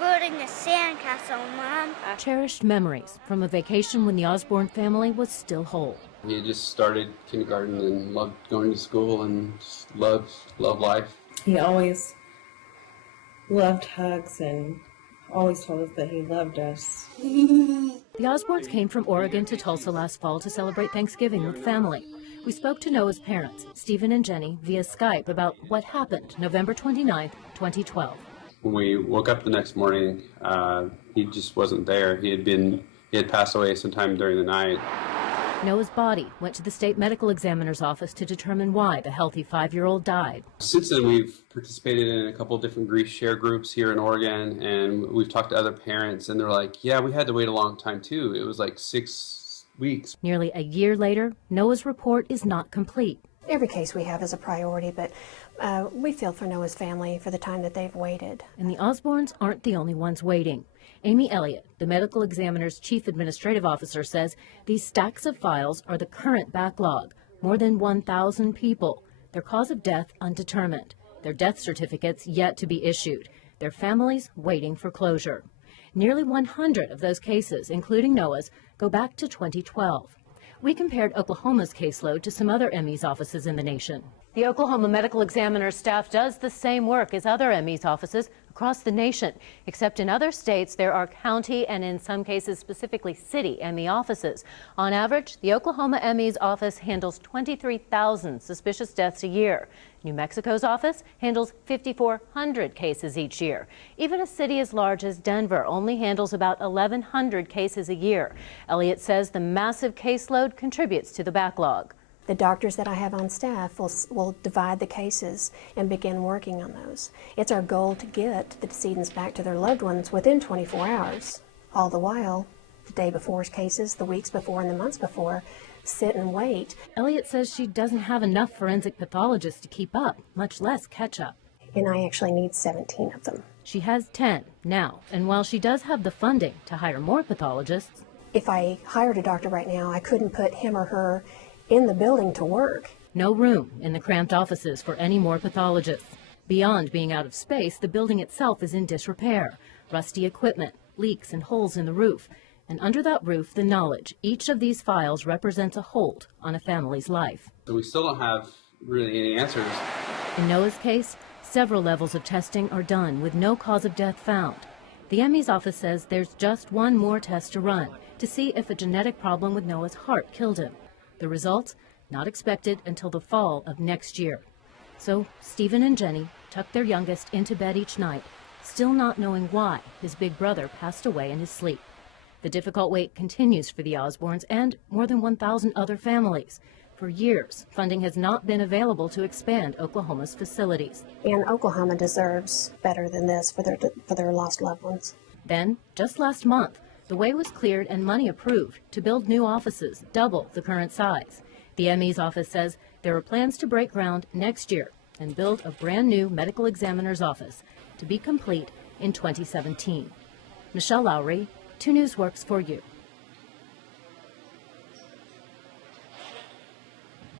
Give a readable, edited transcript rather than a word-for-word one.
We're building a sandcastle, Mom. Cherished memories from a vacation when the Osborne family was still whole. He just started kindergarten and loved going to school and just loved life. He always loved hugs and always told us that he loved us. The Osbornes came from Oregon to Tulsa last fall to celebrate Thanksgiving with family. We spoke to Noah's parents, Stephen and Jenny, via Skype about what happened November 29, 2012. When we woke up the next morning, he just wasn't there. He had passed away sometime during the night. Noah's body went to the state medical examiner's office to determine why the healthy 5-year-old died. Since then, we've participated in a couple of different grief share groups here in Oregon, and we've talked to other parents, and they're like, yeah, we had to wait a long time too. It was like 6 weeks. Nearly a year later, Noah's report is not complete. Every case we have is a priority, but we feel for Noah's family for the time that they've waited. And the Osbornes aren't the only ones waiting. Amy Elliott, the medical examiner's chief administrative officer, says these stacks of files are the current backlog, more than 1,000 people, their cause of death undetermined, their death certificates yet to be issued, their families waiting for closure. Nearly 100 of those cases, including Noah's, go back to 2012. We compared Oklahoma's caseload to some other ME's offices in the nation. The Oklahoma Medical Examiner's staff does the same work as other ME's offices across the nation, except in other states there are county and in some cases specifically city ME offices. On average, the Oklahoma ME's office handles 23,000 suspicious deaths a year. New Mexico's office handles 5,400 cases each year. Even a city as large as Denver only handles about 1,100 cases a year. Elliott says the massive caseload contributes to the backlog. The doctors that I have on staff will divide the cases and begin working on those. It's our goal to get the decedents back to their loved ones within 24 hours. All the while, the day before's cases, the weeks before and the months before, sit and wait. Elliott says she doesn't have enough forensic pathologists to keep up, much less catch up. And I actually need 17 of them. She has 10 now, and while she does have the funding to hire more pathologists, if I hired a doctor right now, I couldn't put him or her in the building to work. No room in the cramped offices for any more pathologists. Beyond being out of space, the building itself is in disrepair. Rusty equipment, leaks and holes in the roof. And under that roof, the knowledge each of these files represents a hold on a family's life. So we still don't have really any answers. In Noah's case, several levels of testing are done with no cause of death found. The ME's office says there's just one more test to run to see if a genetic problem with Noah's heart killed him. The results not expected until the fall of next year. So Stephen and Jenny tuck their youngest into bed each night, still not knowing why his big brother passed away in his sleep. The difficult wait continues for the Osbornes and more than 1,000 other families. For years, funding has not been available to expand Oklahoma's facilities. And Oklahoma deserves better than this for their lost loved ones. Then, just last month, the way was cleared and money approved to build new offices, double the current size. The ME's office says there are plans to break ground next year and build a brand new medical examiner's office to be complete in 2017. Michelle Lowry, 2 News Works for you.